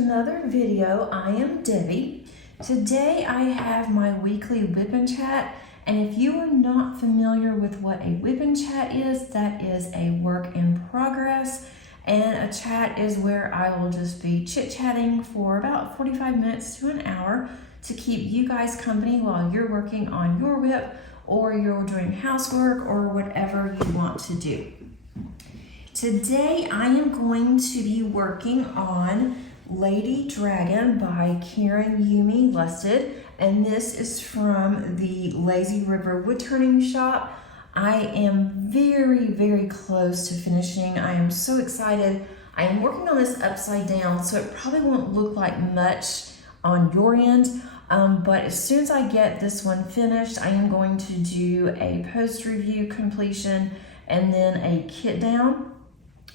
another video. I am Debbie. Today I have my weekly WIP and chat, and if you are not familiar with what a WIP and chat is, that is a work in progress, and a chat is where I will just be chit-chatting for about 45 minutes to an hour to keep you guys company while you're working on your WIP or you're doing housework or whatever you want to do. Today I am going to be working on Lady Dragon by Karen Yumi Lusted, and this is from the Lazy River Wood Turning Shop. I am very close to finishing. I am so excited. I am working on this upside down, so it probably won't look like much on your end, but as soon as I get this one finished, I am going to do a post review completion and then a kit down.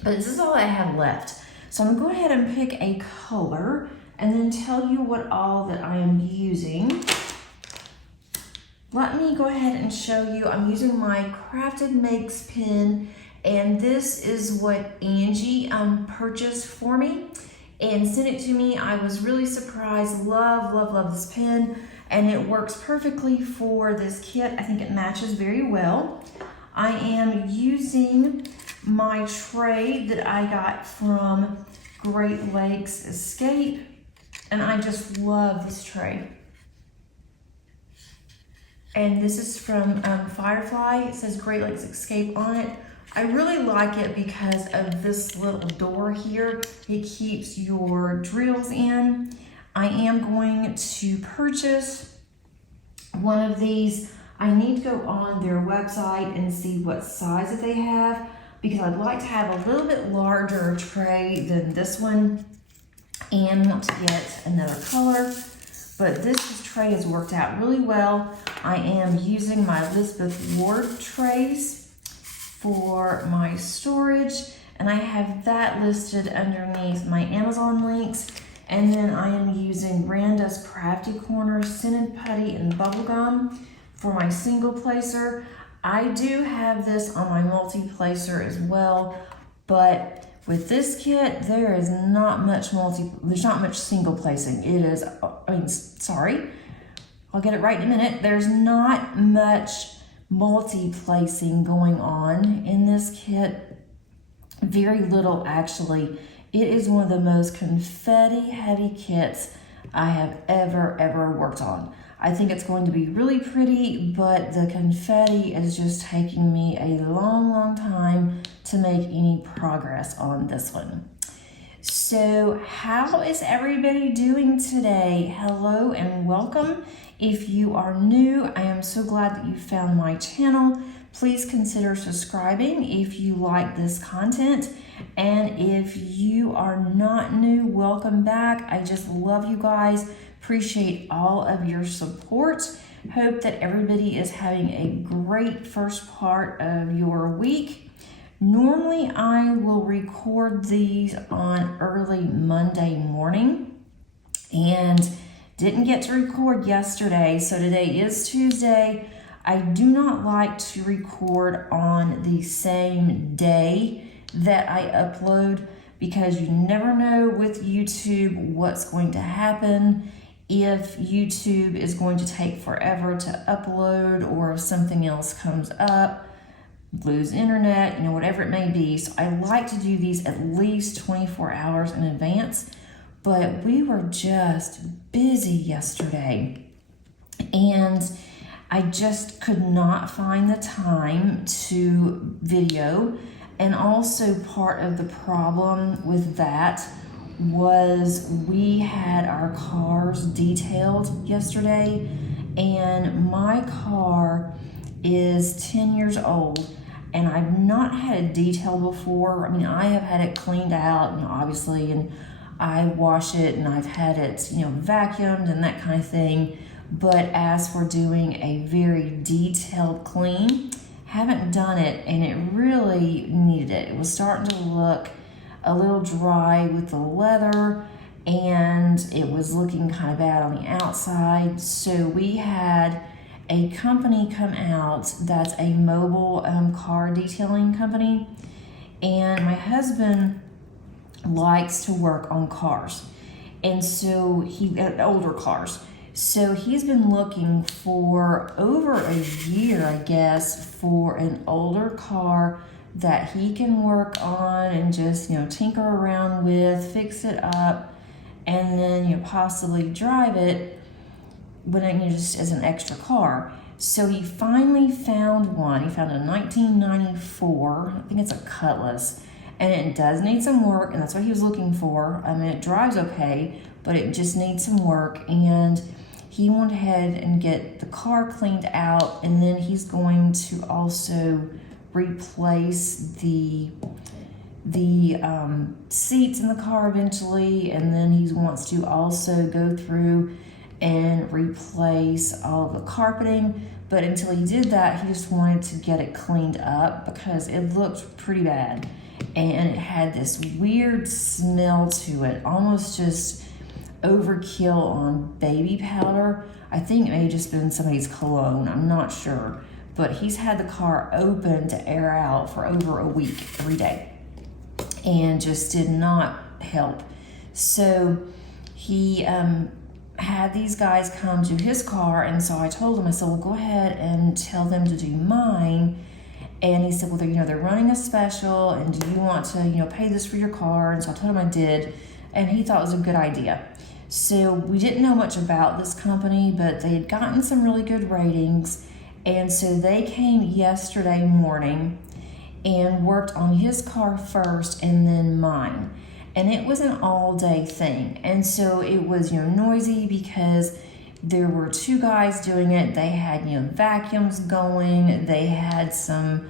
But this is all I have left. So I'm gonna go ahead and pick a color and then tell you what all that I am using. Let me go ahead and show you. I'm using my Crafted Makes pen, and this is what Angie purchased for me and sent it to me. I was really surprised. Love this pen, and it works perfectly for this kit. I think it matches very well. I am using my tray that I got from Great Lakes Escape, and I just love this tray. And this is from Firefly. It says Great Lakes Escape on it. I really like it because of this little door here. It keeps your drills in. I am going to purchase one of these. I need to go on their website and see what size that they have, because I'd like to have a little bit larger tray than this one and want to get another color. But this tray has worked out really well. I am using my Elizabeth Ward trays for my storage, and I have that listed underneath my Amazon links. And then I am using Randa's Crafty Corners Scented Putty and Bubblegum for my single placer. I do have this on my multi-placer as well, but with this kit, there's not much single placing. I'll get it right in a minute. There's not much multi-placing going on in this kit. Very little, actually. It is one of the most confetti heavy kits I have ever worked on. I think it's going to be really pretty, but the confetti is just taking me a long time to make any progress on this one. So how is everybody doing today? Hello and welcome. If you are new, I am so glad that you found my channel. Please consider subscribing if you like this content. And if you are not new, welcome back. I just love you guys. Appreciate all of your support. Hope that everybody is having a great first part of your week. Normally I will record these on early Monday morning and didn't get to record yesterday, so today is Tuesday. I do not like to record on the same day that I upload, because you never know with YouTube what's going to happen. If YouTube is going to take forever to upload, or if something else comes up, lose internet, whatever it may be. So I like to do these at least 24 hours in advance, but we were just busy yesterday and I just could not find the time to video. And also part of the problem with that was we had our cars detailed yesterday, and my car is 10 years old and I've not had it detailed before. I mean, I have had it cleaned out and obviously, and I wash it and I've had it, vacuumed and that kind of thing. But as for doing a very detailed clean, haven't done it, and it really needed it. It was starting to look a little dry with the leather, and it was looking kind of bad on the outside. So we had a company come out that's a mobile car detailing company, and my husband likes to work on cars. And so older cars. So he's been looking for over a year, I guess, for an older car that he can work on and just, tinker around with, fix it up, and then, possibly drive it when just as an extra car. So he finally found one. He found a 1994, I think it's a Cutlass, and it does need some work, and that's what he was looking for. I mean, it drives okay, but it just needs some work, and he went ahead and get the car cleaned out, and then he's going to also replace the seats in the car eventually, and then he wants to also go through and replace all of the carpeting. But until he did that, he just wanted to get it cleaned up because it looked pretty bad, and it had this weird smell to it, almost just overkill on baby powder. I think it may have just been somebody's cologne, I'm not sure. But he's had the car open to air out for over a week every day, and just did not help. So he had these guys come to his car, and so I told him, I said, well, go ahead and tell them to do mine. And he said, well, they're running a special, and do you want to, pay this for your car? And so I told him I did, and he thought it was a good idea. So we didn't know much about this company, but they had gotten some really good ratings, and so they came yesterday morning and worked on his car first and then mine. And it was an all-day thing, and so it was noisy because there were two guys doing it. They had vacuums going. They had some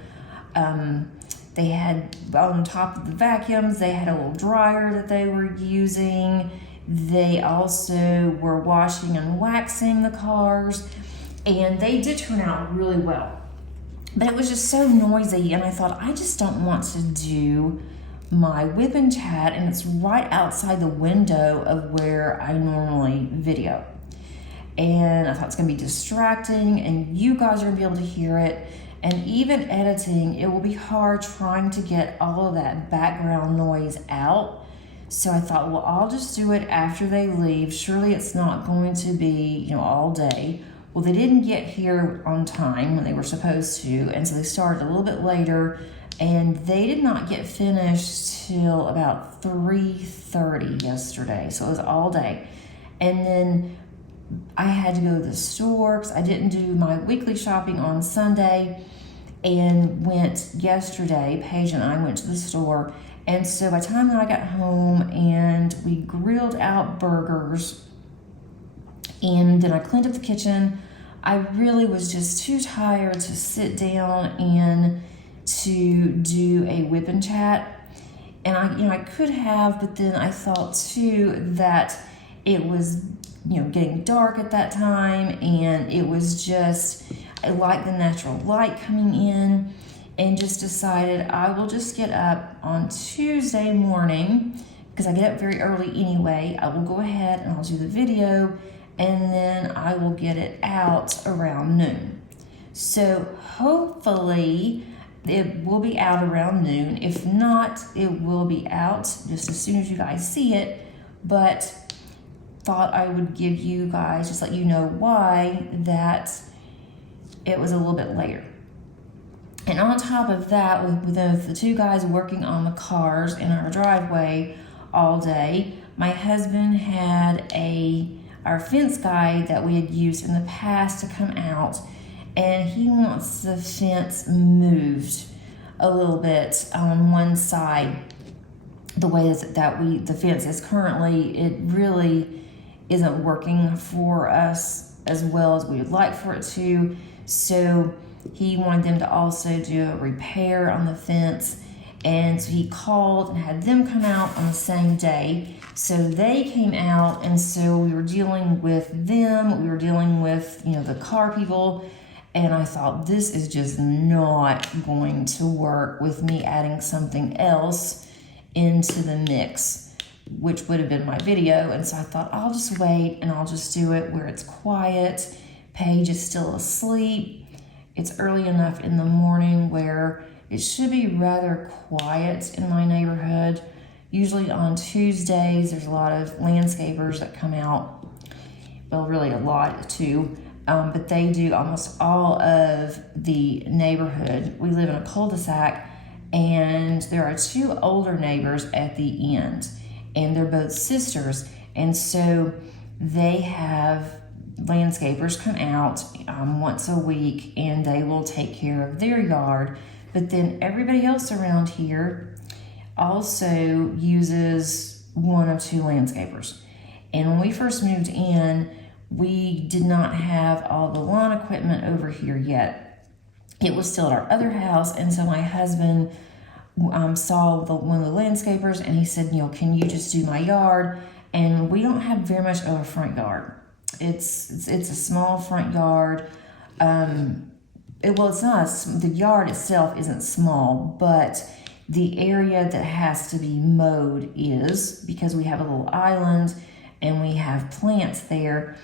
they had on top of the vacuums, they had a little dryer that they were using. They also were washing and waxing the cars, and they did turn out really well. But it was just so noisy, and I thought, I just don't want to do my WIP and chat, and it's right outside the window of where I normally video. And I thought it's gonna be distracting, and you guys are gonna be able to hear it. And even editing, it will be hard trying to get all of that background noise out. So I thought, well, I'll just do it after they leave. Surely it's not going to be, all day. Well, they didn't get here on time when they were supposed to, and so they started a little bit later, and they did not get finished till about 3:30 yesterday. So it was all day. And then I had to go to the store because I didn't do my weekly shopping on Sunday, and went yesterday. Paige and I went to the store. And so by the time that I got home and we grilled out burgers, and then I cleaned up the kitchen, I really was just too tired to sit down and to do a WIP and chat. And I could have, but then I thought too that it was, getting dark at that time, and it was just, I like the natural light coming in, and just decided I will just get up on Tuesday morning, because I get up very early anyway. I will go ahead and I'll do the video, and then I will get it out around noon. So hopefully it will be out around noon. If not, it will be out just as soon as you guys see it, but thought I would give you guys, just let you know why that it was a little bit later. And on top of that, with the two guys working on the cars in our driveway all day, my husband had our fence guy that we had used in the past to come out, and he wants the fence moved a little bit on one side. The way that the fence is currently, it really isn't working for us as well as we would like for it to. So he wanted them to also do a repair on the fence, and so he called and had them come out on the same day. So they came out, and so we were dealing with them, we were dealing with the car people, and I thought, this is just not going to work with me adding something else into the mix, which would have been my video. And so I thought, I'll just wait and I'll just do it where it's quiet. Paige is still asleep. It's early enough in the morning where it should be rather quiet in my neighborhood. Usually on Tuesdays, there's a lot of landscapers that come out. Well, really a lot too. But they do almost all of the neighborhood. We live in a cul-de-sac, and there are two older neighbors at the end, and they're both sisters. And so they have landscapers come out once a week, and they will take care of their yard. But then everybody else around here also uses one or two landscapers. And when we first moved in, we did not have all the lawn equipment over here yet. It was still at our other house, and so my husband saw one of the landscapers, and he said, can you just do my yard? And we don't have very much of a front yard. It's a small front yard. It's not, the yard itself isn't small, but the area that has to be mowed is, because we have a little island and we have plants there.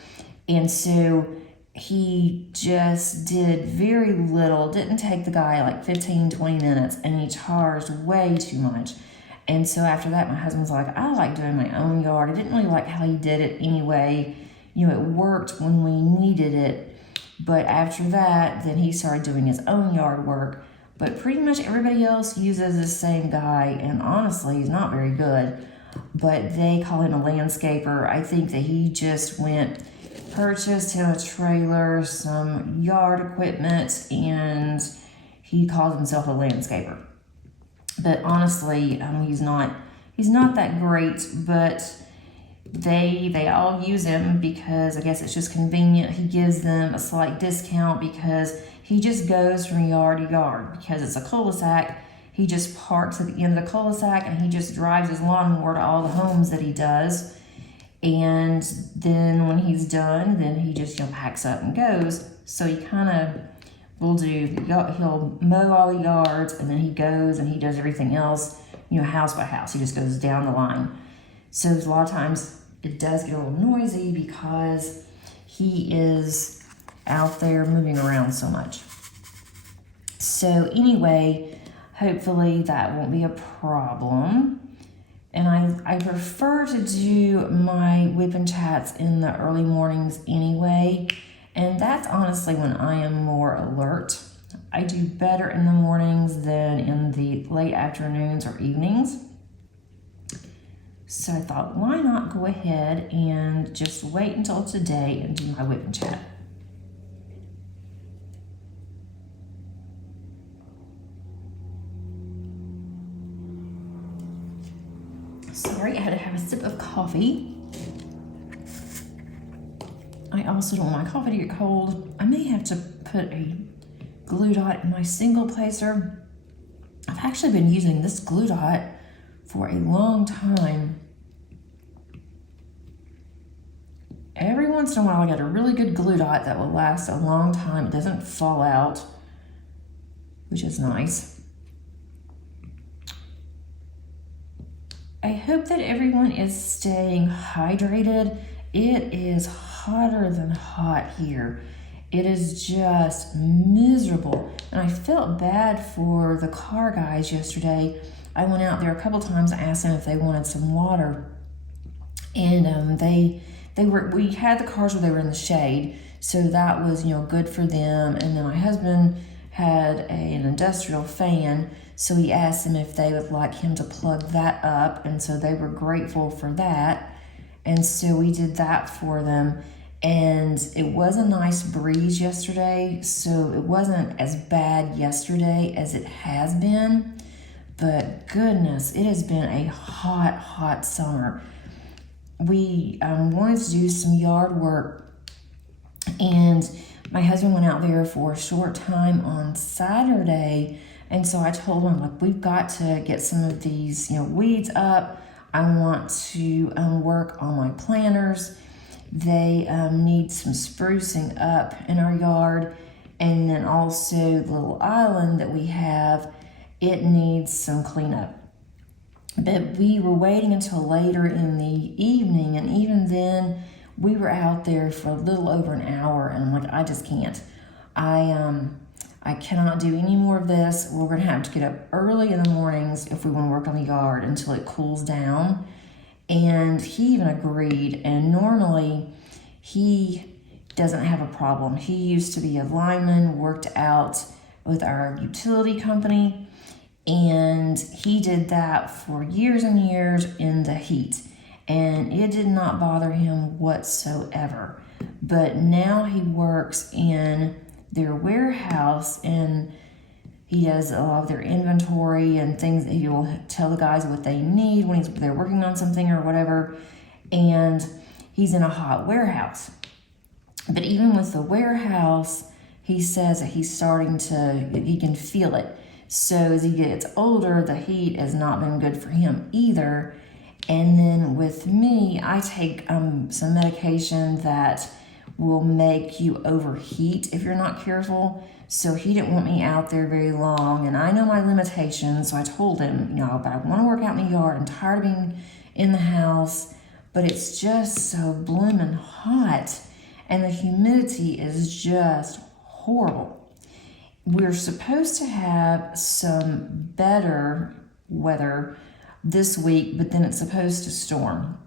And so he just did very little, didn't take the guy like 15, 20 minutes, and he charged way too much. And so after that, my husband's like, I like doing my own yard. I didn't really like how he did it anyway. It worked when we needed it. But after that, then he started doing his own yard work. But pretty much everybody else uses the same guy, and honestly, he's not very good. But they call him a landscaper. I think that he just purchased him a trailer, some yard equipment, and he calls himself a landscaper. But honestly, he's not that great, but they all use him because I guess it's just convenient. He gives them a slight discount because he just goes from yard to yard. Because it's a cul-de-sac, he just parks at the end of the cul-de-sac and he just drives his lawnmower to all the homes that he does. And then when he's done, then he just packs up and goes. So he kind of he'll mow all the yards, and then he goes and he does everything else, house by house. He just goes down the line. So a lot of times it does get a little noisy because he is out there moving around so much. So anyway, hopefully that won't be a problem. And I prefer to do my WIP and chats in the early mornings anyway. And that's honestly when I am more alert. I do better in the mornings than in the late afternoons or evenings. So I thought, why not go ahead and just wait until today and do my WIP and chat. Sorry, I had to have a sip of coffee. I also don't want my coffee to get cold. I may have to put a glue dot in my single placer. I've actually been using this glue dot for a long time. Every once in a while I get a really good glue dot that will last a long time. It doesn't fall out, which is nice. I hope that everyone is staying hydrated. It is hotter than hot here. It is just miserable. And I felt bad for the car guys yesterday. I went out there a couple times. I asked them if they wanted some water. And we had the cars where they were in the shade. So that was, good for them. And then my husband had an industrial fan. So he asked them if they would like him to plug that up. And so they were grateful for that. And so we did that for them. And it was a nice breeze yesterday. So it wasn't as bad yesterday as it has been. But goodness, it has been a hot, hot summer. We wanted to do some yard work. And my husband went out there for a short time on Saturday. And so I told him, we've got to get some of these, weeds up. I want to work on my planters. They need some sprucing up in our yard. And then also the little island that we have, it needs some cleanup. But we were waiting until later in the evening. And even then, we were out there for a little over an hour. And I'm like, I just can't. I cannot do any more of this. We're going to have to get up early in the mornings if we want to work on the yard until it cools down. And he even agreed. And normally he doesn't have a problem. He used to be a lineman, worked out with our utility company, and he did that for years and years in the heat. And it did not bother him whatsoever. But now he works in their warehouse, and he does a lot of their inventory and things. He will tell the guys what they need when they're working on something or whatever. And he's in a hot warehouse. But even with the warehouse, he says that he can feel it. So as he gets older, the heat has not been good for him either. And then with me, I take some medication that will make you overheat if you're not careful. So he didn't want me out there very long, and I know my limitations, so I told him, but I want to work out in the yard. I'm tired of being in the house, but it's just so blooming hot, and the humidity is just horrible. We're supposed to have some better weather this week, but then it's supposed to storm.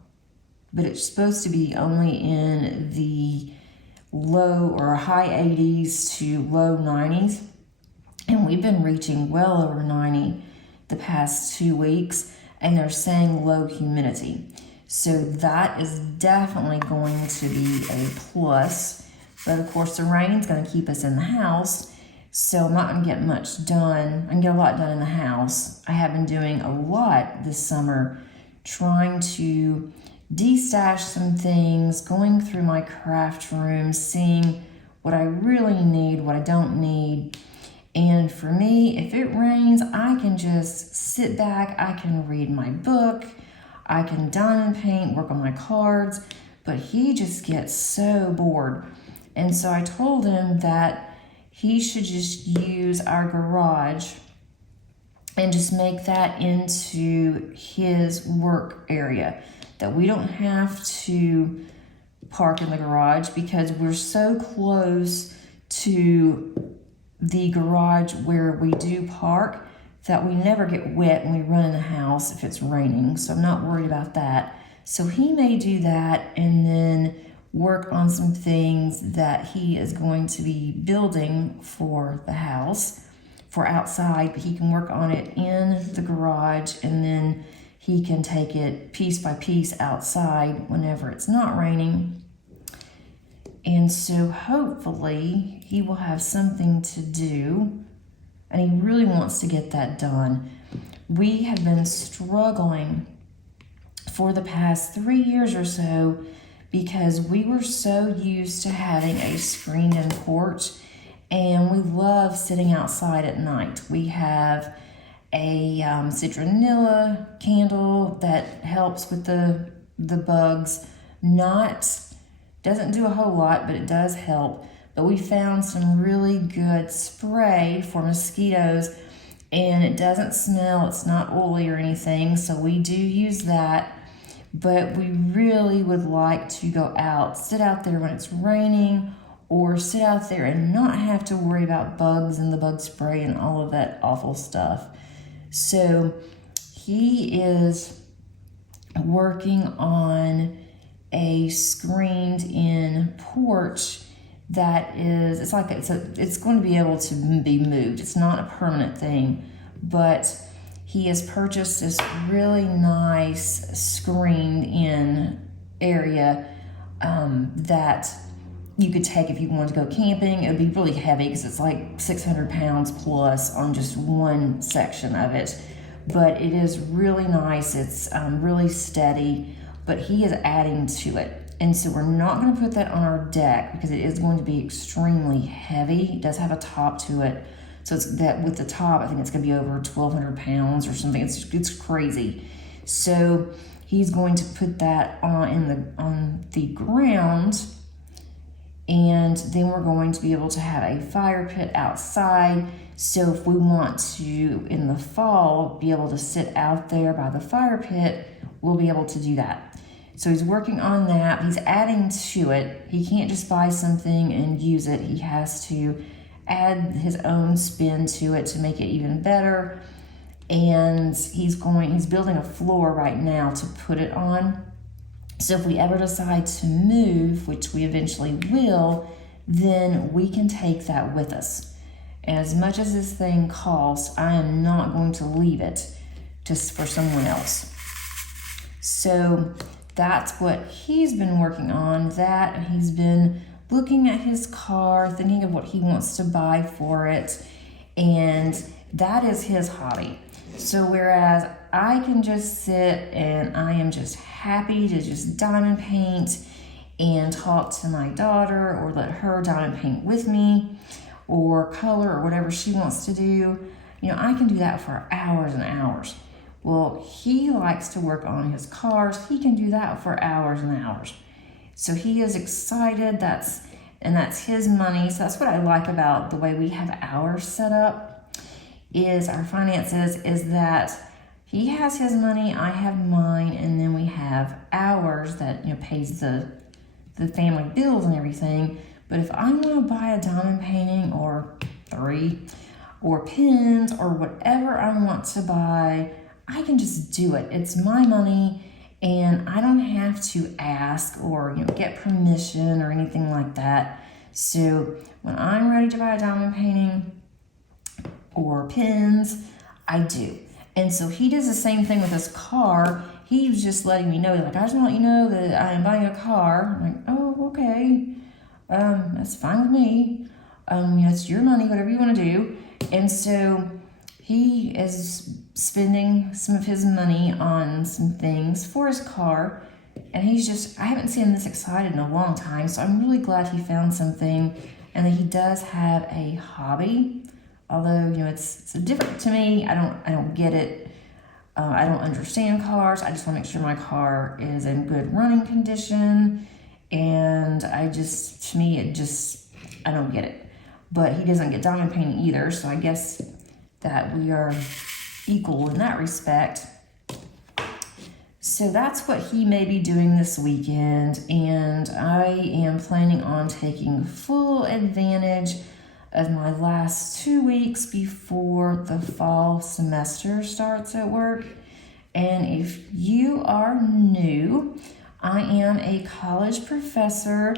But it's supposed to be only in the low or high 80s to low 90s. And we've been reaching well over 90 the past 2 weeks, and they're saying low humidity. So that is definitely going to be a plus. But of course, the rain's going to keep us in the house, so I'm not going to get much done. I can get a lot done in the house. I have been doing a lot this summer, trying to destash some things, going through my craft room, seeing what I really need, what I don't need. And for me, if it rains, I can just sit back, I can read my book, I can diamond paint, work on my cards, but he just gets so bored. And so I told him that he should just use our garage and just make that into his work area, that we don't have to park in the garage because we're so close to the garage where we do park that we never get wet when we run in the house if it's raining. So I'm not worried about that. So he may do that and then work on some things that he is going to be building for the house, for outside, but he can work on it in the garage, and then he can take it piece by piece outside whenever it's not raining. And so hopefully he will have something to do, and he really wants to get that done. We have been struggling for the past 3 years or so because we were so used to having a screened-in porch, and we love sitting outside at night. We have a citronella candle that helps with the bugs. Doesn't do a whole lot, but it does help. But we found some really good spray for mosquitoes, and it doesn't smell, it's not oily or anything, so we do use that. But we really would like to go out, sit out there when it's raining, or sit out there and not have to worry about bugs and the bug spray and all of that awful stuff. So he is working on a screened-in porch that is, it's going to be able to be moved. It's not a permanent thing, but he has purchased this really nice screened-in area that you could take if you wanted to go camping. It would be really heavy because it's like 600 pounds plus on just one section of it. But it is really nice. It's really steady, but he is adding to it. And so we're not going to put that on our deck because it is going to be extremely heavy. It does have a top to it. So it's that with the top, I think it's going to be over 1,200 pounds or something. It's crazy. So he's going to put that on the ground, and then we're going to be able to have a fire pit outside. So if we want to, in the fall, be able to sit out there by the fire pit, we'll be able to do that. So he's working on that. He's adding to it. He can't just buy something and use it. He has to add his own spin to it to make it even better. And he's building a floor right now to put it on. So if we ever decide to move, which we eventually will, then we can take that with us. And as much as this thing costs, I am not going to leave it just for someone else. So that's what he's been working on. And he's been looking at his car, thinking of what he wants to buy for it. And that is his hobby. So whereas I can just sit and I am just happy to just diamond paint and talk to my daughter, or let her diamond paint with me, or color, or whatever she wants to do, I can do that for hours and hours. Well, he likes to work on his cars. He can do that for hours and hours. So he is excited. That's his money. So that's what I like about the way we have ours set up, is our finances, is that he has his money, I have mine, and then we have ours that pays the family bills and everything. But if I want to buy a diamond painting, or 3, or pins, or whatever I want to buy, I can just do it. It's my money, and I don't have to ask or get permission or anything like that. So when I'm ready to buy a diamond painting or pins, I do. And so he does the same thing with his car. He was just letting me know, I just want to let you know that I am buying a car. I'm like, oh, okay. That's fine with me. It's your money, whatever you want to do. And so he is spending some of his money on some things for his car. And I haven't seen him this excited in a long time. So I'm really glad he found something, and that he does have a hobby. Although, it's different to me. I don't get it. I don't understand cars. I just want to make sure my car is in good running condition. And I don't get it. But he doesn't get diamond painting either. So I guess that we are equal in that respect. So that's what he may be doing this weekend. And I am planning on taking full advantage of my last 2 weeks before the fall semester starts at work. And if you are new, I am a college professor.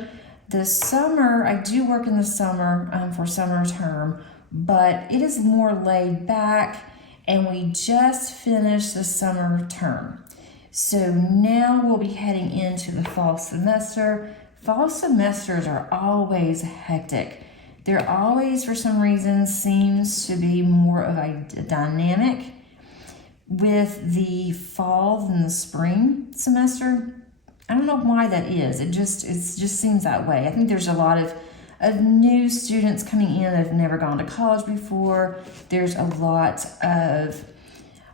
This summer, I do work in the summer for summer term, but it is more laid back, and we just finished the summer term. So now we'll be heading into the fall semester. Fall semesters are always hectic. There always, for some reason, seems to be more of a dynamic with the fall than the spring semester. I don't know why that is. It just seems that way. I think there's a lot of new students coming in that have never gone to college before. There's a lot of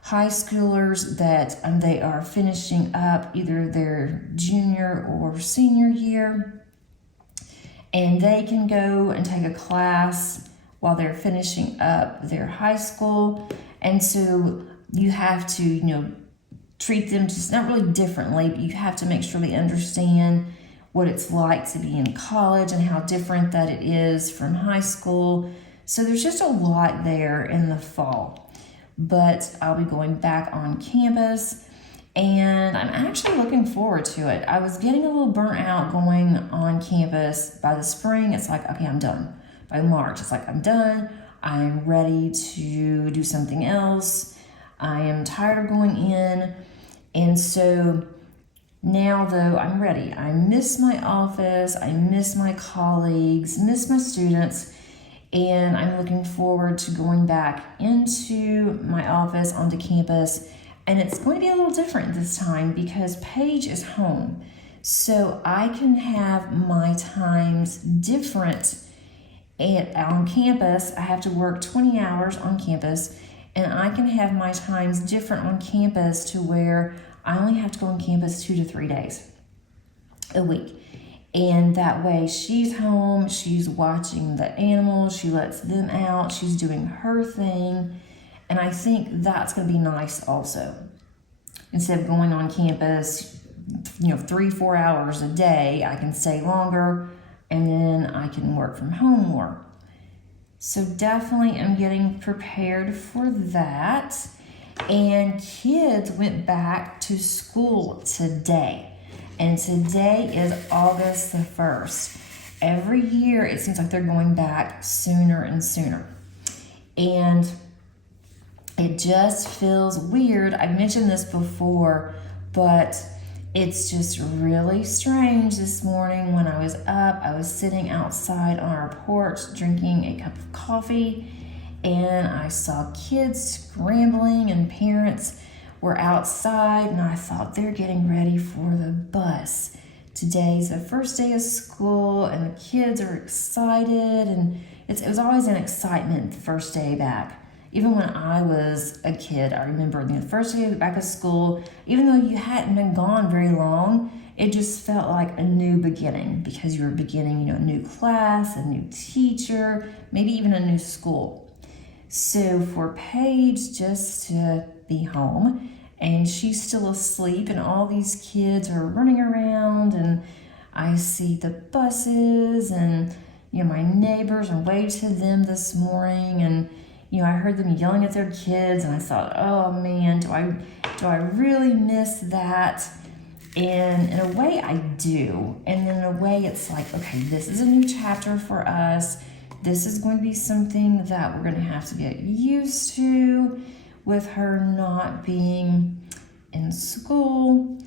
high schoolers that they are finishing up either their junior or senior year. And they can go and take a class while they're finishing up their high school. And so you have to, treat them just not really differently, but you have to make sure they understand what it's like to be in college and how different that it is from high school. So there's just a lot there in the fall. But I'll be going back on campus, and I'm actually looking forward to it. I was getting a little burnt out going on campus. By the spring, it's like, okay, I'm done. By March, it's like, I'm done. I'm ready to do something else. I am tired of going in. And so now, though, I'm ready. I miss my office. I miss my colleagues, miss my students. And I'm looking forward to going back into my office, onto campus. And it's going to be a little different this time because Paige is home. So I can have my times different on campus. I have to work 20 hours on campus, and I can have my times different on campus to where I only have to go on campus 2 to 3 days a week. And that way she's home, she's watching the animals, she lets them out, she's doing her thing. And I think that's going to be nice also. Instead of going on campus, 3-4 hours a day, I can stay longer, and then I can work from home more. So definitely am getting prepared for that. And kids went back to school today. And today is August the 1st. Every year it seems like they're going back sooner and sooner. And it just feels weird. I mentioned this before, but it's just really strange. This morning when I was up, I was sitting outside on our porch drinking a cup of coffee, and I saw kids scrambling and parents were outside, and I thought they're getting ready for the bus. Today's the first day of school and the kids are excited, and it was always an excitement the first day back. Even when I was a kid, I remember the first day back of school, even though you hadn't been gone very long, it just felt like a new beginning because you were beginning, a new class, a new teacher, maybe even a new school. So for Paige just to be home, and she's still asleep, and all these kids are running around, and I see the buses and my neighbors, and waved to them this morning, and I heard them yelling at their kids, and I thought, oh man, do I really miss that? And in a way I do, and in a way it's like, okay, this is a new chapter for us. This is going to be something that we're going to have to get used to with her not being in school.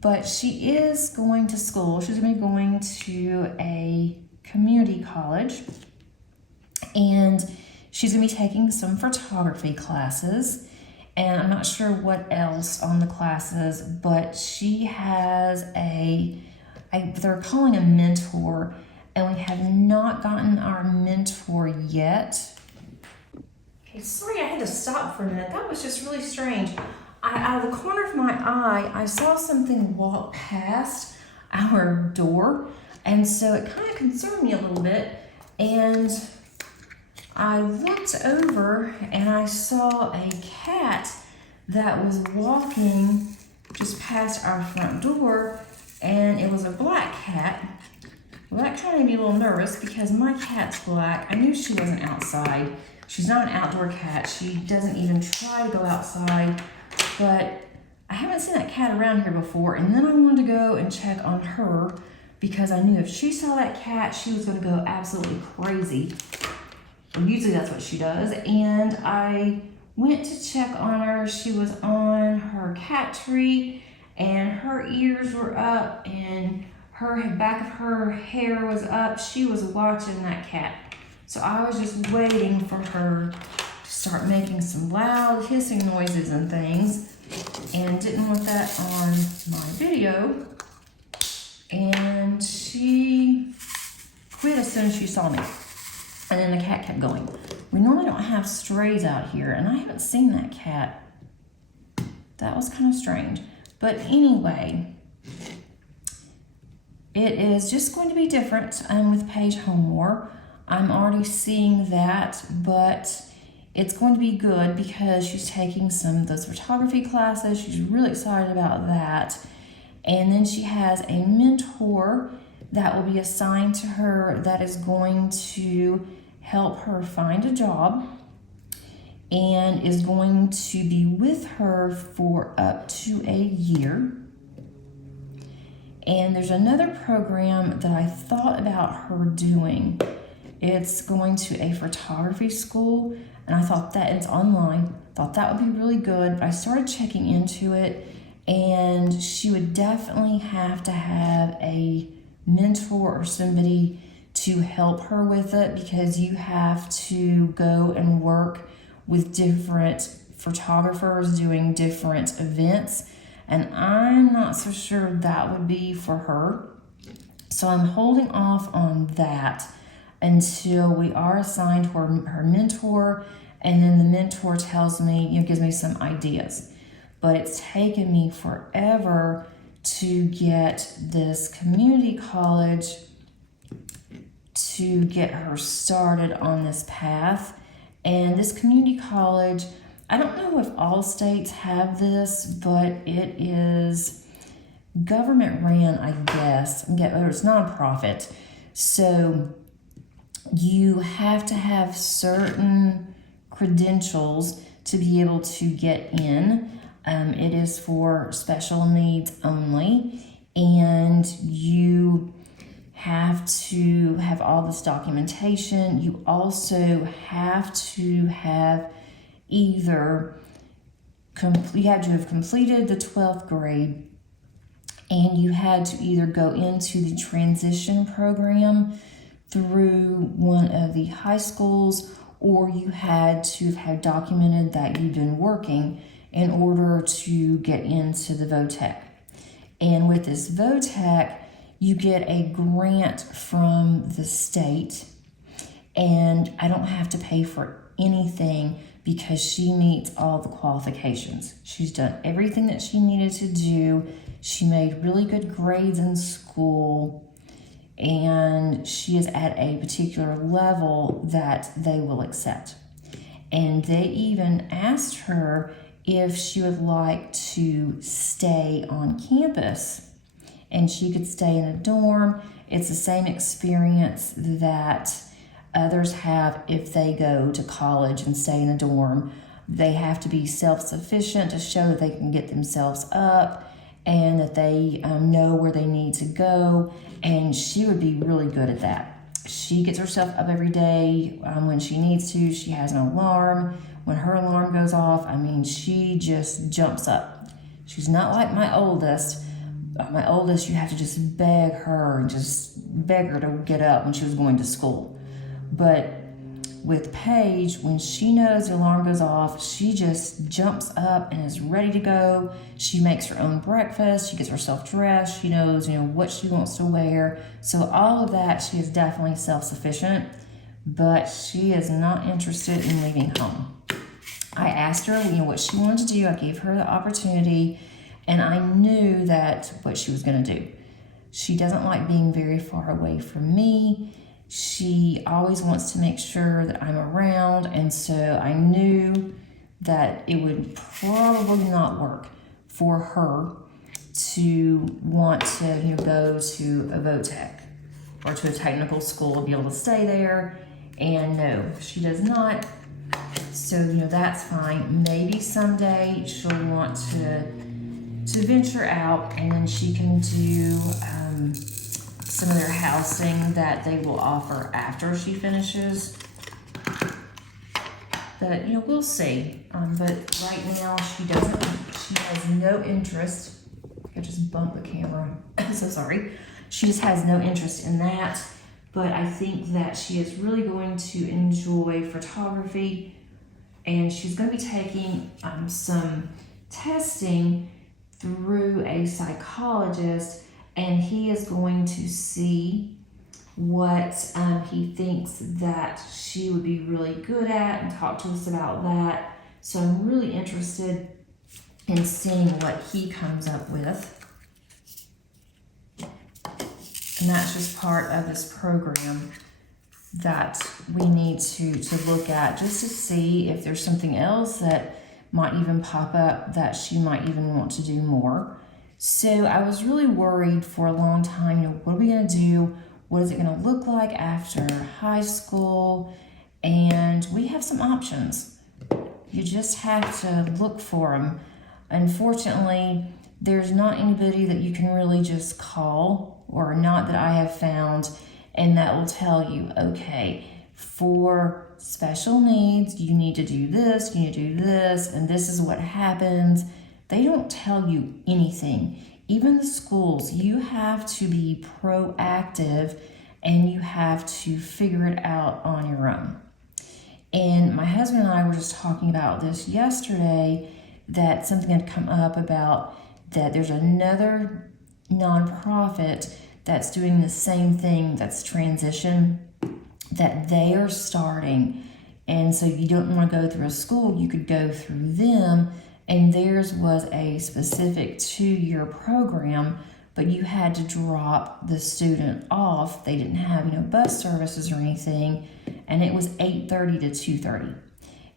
But she is going to school. She's going to be going to a community college, and she's going to be taking some photography classes. And I'm not sure what else on the classes, but she has they're calling a mentor, and we have not gotten our mentor yet. Okay, sorry I had to stop for a minute. That was just really strange. Out of the corner of my eye, I saw something walk past our door, and so it kind of concerned me a little bit, and I looked over and I saw a cat that was walking just past our front door, and it was a black cat. Well, that kind of made me a little nervous because my cat's black. I knew she wasn't outside. She's not an outdoor cat. She doesn't even try to go outside, but I haven't seen that cat around here before, and then I wanted to go and check on her because I knew if she saw that cat, she was going to go absolutely crazy. Usually that's what she does. And I went to check on her. She was on her cat tree, and her ears were up, and her back of her hair was up. She was watching that cat. So I was just waiting for her to start making some loud hissing noises and things, and didn't want that on my video. And she quit as soon as she saw me. And then the cat kept going. We normally don't have strays out here, and I haven't seen that cat. That was kind of strange. But anyway, it is just going to be different with Paige Homemore. I'm already seeing that, but it's going to be good because she's taking some of those photography classes. She's really excited about that. And then she has a mentor that will be assigned to her that is going to help her find a job and is going to be with her for up to a year. And there's another program that I thought about her doing. It's going to a photography school, and I thought that it's online. Thought that would be really good. But I started checking into it, and she would definitely have to have a mentor or somebody to help her with it because you have to go and work with different photographers doing different events, and I'm not so sure that would be for her. So I'm holding off on that until we are assigned her mentor, and then the mentor tells me, gives me some ideas. But it's taken me forever to get this community college to get her started on this path. And this community college, I don't know if all states have this, but it is government ran, I guess. It's not a profit. So you have to have certain credentials to be able to get in. It is for special needs only, and you have to have all this documentation. You also have to have either you had to have completed the 12th grade, and you had to either go into the transition program through one of the high schools, or you had to have documented that you've been working in order to get into the VOTEC. And with this VOTEC, you get a grant from the state, and I don't have to pay for anything because she meets all the qualifications. She's done everything that she needed to do. She made really good grades in school, and she is at a particular level that they will accept. And they even asked her if she would like to stay on campus, and she could stay in a dorm. It's the same experience that others have if they go to college and stay in a dorm. They have to be self-sufficient to show that they can get themselves up and that they know where they need to go, and she would be really good at that. She gets herself up every day when she needs to. She has an alarm. When her alarm goes off, I mean, she just jumps up. She's not like my oldest. My oldest, you have to just beg her to get up when she was going to school. But with Paige, when she knows the alarm goes off, she just jumps up and is ready to go. She makes her own breakfast. She gets herself dressed. She knows, what she wants to wear. So all of that, she is definitely self-sufficient, but she is not interested in leaving home. I asked her, what she wanted to do. I gave her the opportunity, and I knew that what she was going to do. She doesn't like being very far away from me. She always wants to make sure that I'm around, and so I knew that it would probably not work for her to want to go to a VOTEC or to a technical school and be able to stay there. And no, she does not. So that's fine. Maybe someday she'll want to venture out, and then she can do some of their housing that they will offer after she finishes. But we'll see. But right now she has no interest. I just bumped the camera. I'm so sorry. She just has no interest in that. But I think that she is really going to enjoy photography, and she's going to be taking some testing through a psychologist, and he is going to see what he thinks that she would be really good at and talk to us about that. So I'm really interested in seeing what he comes up with. And that's just part of this program that we need to look at, just to see if there's something else that might even pop up that she might even want to do more. So I was really worried for a long time, what are we going to do? What is it going to look like after high school? And we have some options. You just have to look for them. Unfortunately, there's not anybody that you can really just call, or not that I have found, and that will tell you, okay, for special needs, you need to do this, you need to do this, and this is what happens. They don't tell you anything. Even the schools, you have to be proactive, and you have to figure it out on your own. And my husband and I were just talking about this yesterday, that something had come up about that there's another nonprofit that's doing the same thing, that's transition, that they are starting. And so you don't want to go through a school, you could go through them, and theirs was a specific 2-year program, but you had to drop the student off. They didn't have, bus services or anything, and it was 8:30 to 2:30.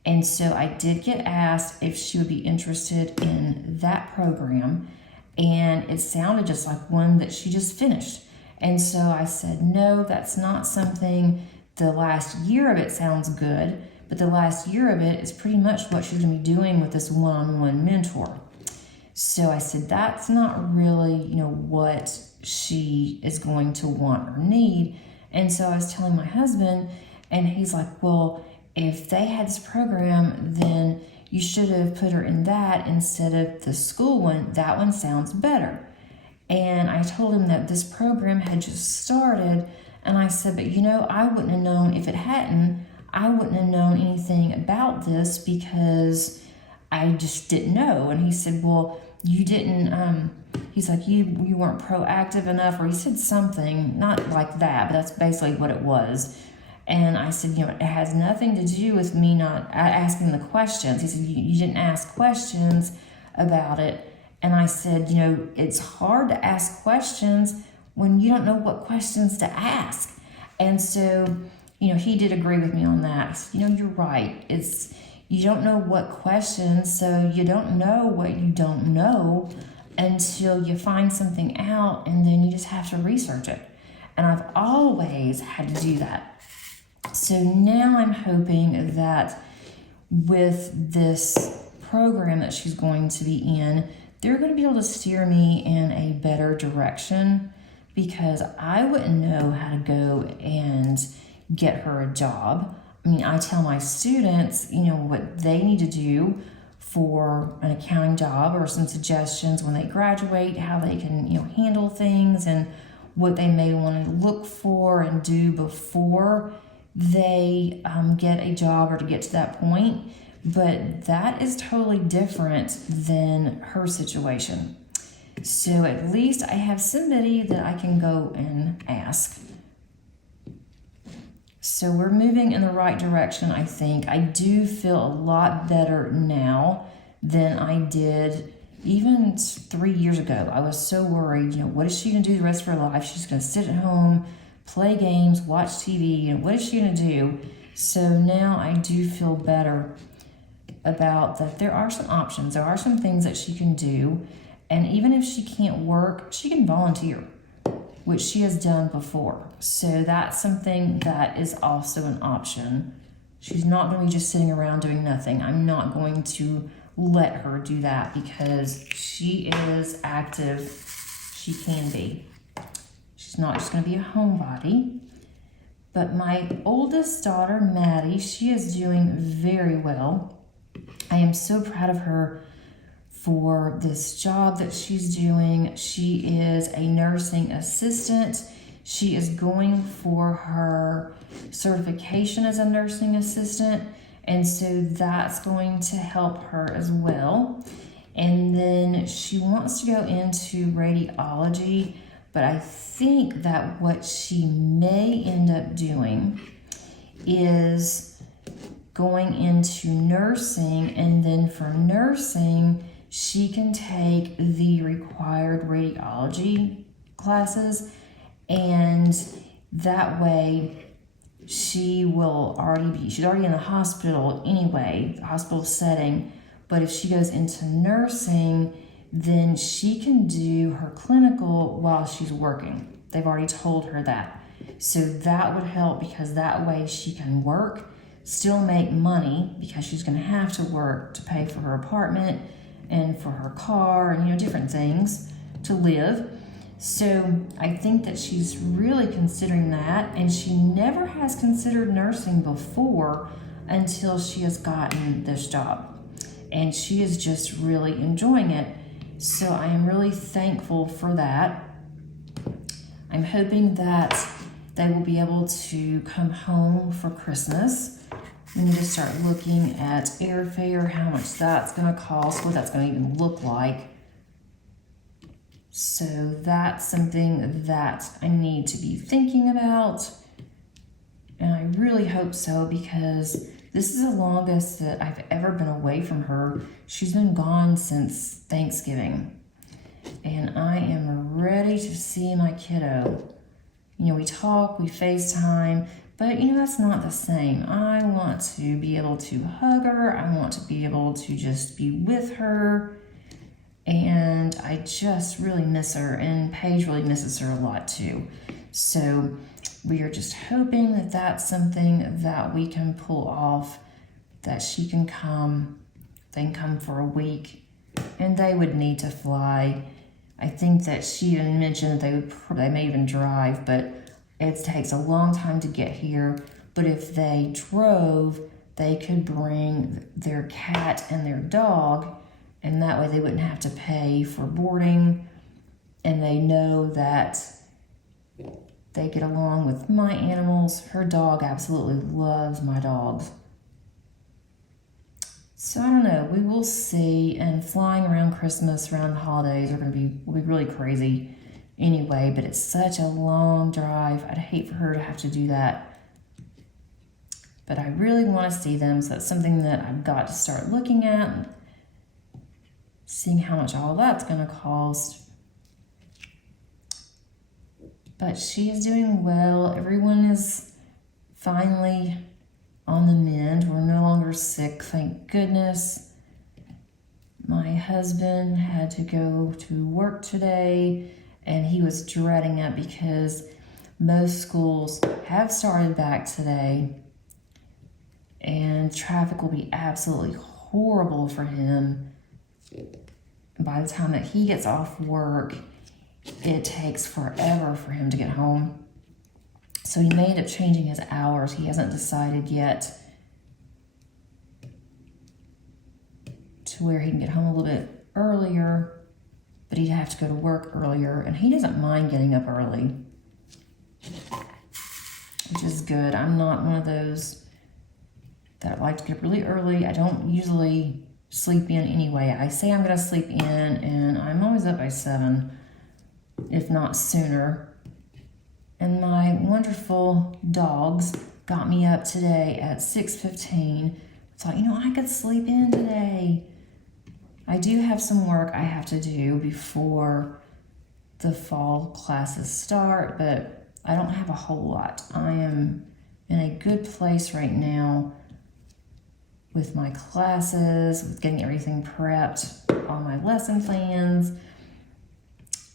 And so I did get asked if she would be interested in that program, and it sounded just like one that she just finished. And so I said, no, that's not something The last year of it sounds good, but the last year of it is pretty much what she's going to be doing with this one-on-one mentor. So I said, that's not really, what she is going to want or need. And so I was telling my husband, and he's like, well, if they had this program, then you should have put her in that instead of the school one. That one sounds better. And I told him that this program had just started, and I said, but I wouldn't have known if it hadn't. I wouldn't have known anything about this because I just didn't know. And he said, well, you didn't, he's like, you weren't proactive enough, or he said something, not like that, but that's basically what it was. And I said, it has nothing to do with me not asking the questions. He said, you didn't ask questions about it. And I said, it's hard to ask questions when you don't know what questions to ask. And so, he did agree with me on that. I said, you're right. You don't know what questions, so you don't know what you don't know until you find something out, and then you just have to research it. And I've always had to do that. So now I'm hoping that with this program that she's going to be in, they're going to be able to steer me in a better direction, because I wouldn't know how to go and get her a job. I tell my students, what they need to do for an accounting job, or some suggestions when they graduate, how they can, handle things, and what they may want to look for and do before they get a job or to get to that point. But that is totally different than her situation. So at least I have somebody that I can go and ask. So we're moving in the right direction, I think. I do feel a lot better now than I did even 3 years ago. I was so worried, what is she going to do the rest of her life? She's going to sit at home, play games, watch TV, what is she going to do? So now I do feel better about that. There are some options. There are some things that she can do. And even if she can't work, she can volunteer, which she has done before. So that's something that is also an option. She's not going to be just sitting around doing nothing. I'm not going to let her do that because she is active. She can be. She's not just going to be a homebody. But my oldest daughter, Maddie, she is doing very well. I am so proud of her for this job that she's doing. She is a nursing assistant. She is going for her certification as a nursing assistant, and so that's going to help her as well. And then she wants to go into radiology, but I think that what she may end up doing is going into nursing, and then for nursing, she can take the required radiology classes, and that way she's already in the hospital anyway, the hospital setting, but if she goes into nursing, then she can do her clinical while she's working. They've already told her that. So that would help, because that way she can work, still make money, because she's going to have to work to pay for her apartment and for her car and different things to live. So I think that she's really considering that, and she never has considered nursing before until she has gotten this job, and she is just really enjoying it. So I am really thankful for that. I'm hoping that they will be able to come home for Christmas. We need to start looking at airfare, how much that's going to cost, what that's going to even look like. So that's something that I need to be thinking about. And I really hope so, because this is the longest that I've ever been away from her. She's been gone since Thanksgiving. And I am ready to see my kiddo. We talk, we FaceTime, but that's not the same. I want to be able to hug her. I want to be able to just be with her. And I just really miss her, and Paige really misses her a lot too. So we are just hoping that that's something that we can pull off, that she can come. They can come for a week, and they would need to fly. I think that she even mentioned that they may even drive, but it takes a long time to get here. But if they drove, they could bring their cat and their dog, and that way they wouldn't have to pay for boarding, and they know that they get along with my animals. Her dog absolutely loves my dogs. So I don't know, we will see. And flying around Christmas, around the holidays will be really crazy anyway, but it's such a long drive. I'd hate for her to have to do that. But I really want to see them, so that's something that I've got to start looking at, seeing how much all that's going to cost. But she is doing well. Everyone is finally on the mend. We're no longer sick, thank goodness. My husband had to go to work today, and he was dreading it because most schools have started back today, and traffic will be absolutely horrible for him. By the time that he gets off work, it takes forever for him to get home. So he may end up changing his hours. He hasn't decided yet to where he can get home a little bit earlier, but he'd have to go to work earlier, and he doesn't mind getting up early, which is good. I'm not one of those that like to get up really early. I don't usually sleep in anyway. I say I'm going to sleep in, and I'm always up by 7, if not sooner. And my wonderful dogs got me up today at 6:15. Thought, I could sleep in today. I do have some work I have to do before the fall classes start, but I don't have a whole lot. I am in a good place right now with my classes, with getting everything prepped, all my lesson plans.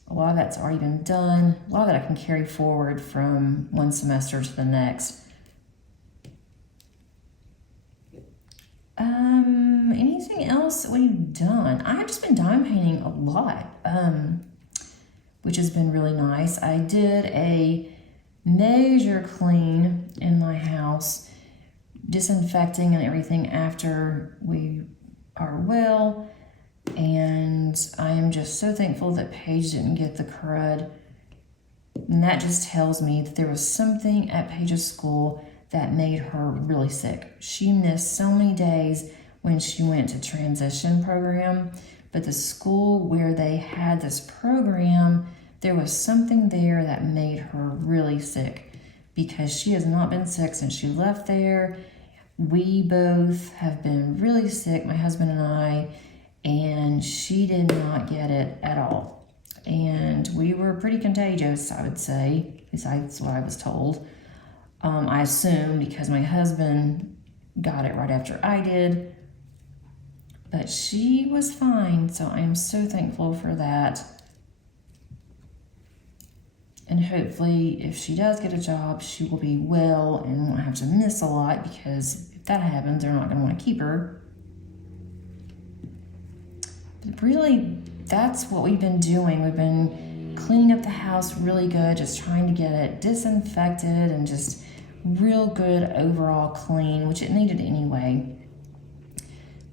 A lot of that's already been done. A lot of it I can carry forward from one semester to the next. Anything else we've done? I have just been dime painting a lot, which has been really nice. I did a major clean in my house, disinfecting and everything after we are well. And I am just so thankful that Paige didn't get the crud. And that just tells me that there was something at Paige's school that made her really sick. She missed so many days when she went to transition program, but the school where they had this program, there was something there that made her really sick, because she has not been sick since she left there. We both have been really sick, my husband and I, and she did not get it at all. And we were pretty contagious, I would say. At least that's what I was told. I assume because my husband got it right after I did. But she was fine, so I am so thankful for that. And hopefully, if she does get a job, she will be well and won't have to miss a lot, because if that happens, they're not going to want to keep her. But really, that's what we've been doing. We've been cleaning up the house really good, just trying to get it disinfected and just real good overall clean, which it needed anyway.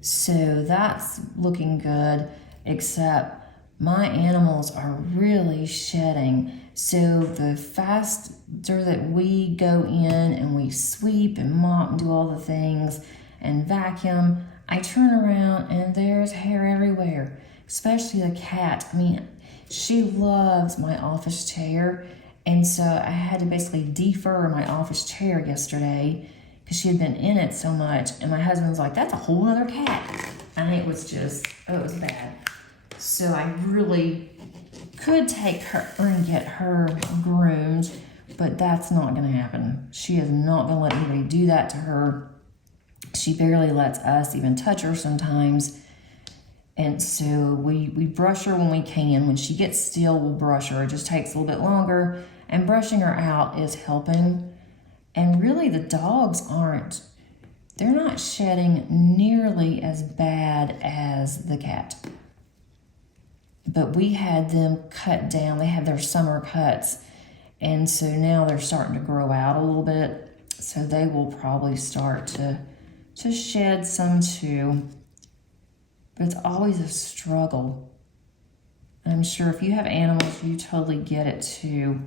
So that's looking good, except my animals are really shedding. So the faster that we go in and we sweep and mop and do all the things and vacuum, I turn around and there's hair everywhere, especially the cat. I mean, she loves my office chair, and so I had to basically defur my office chair yesterday because she had been in it so much, and my husband's like, that's a whole other cat. And it was just, it was bad. So I really could take her and get her groomed, but that's not going to happen. She is not going to let anybody do that to her. She barely lets us even touch her sometimes. And so we brush her when we can. When she gets still, we'll brush her. It just takes a little bit longer. and brushing her out is helping. And really the dogs they're not shedding nearly as bad as the cat. But we had them cut down. They had their summer cuts. And so now they're starting to grow out a little bit. So they will probably start to shed some too. But it's always a struggle. I'm sure if you have animals, you totally get it too.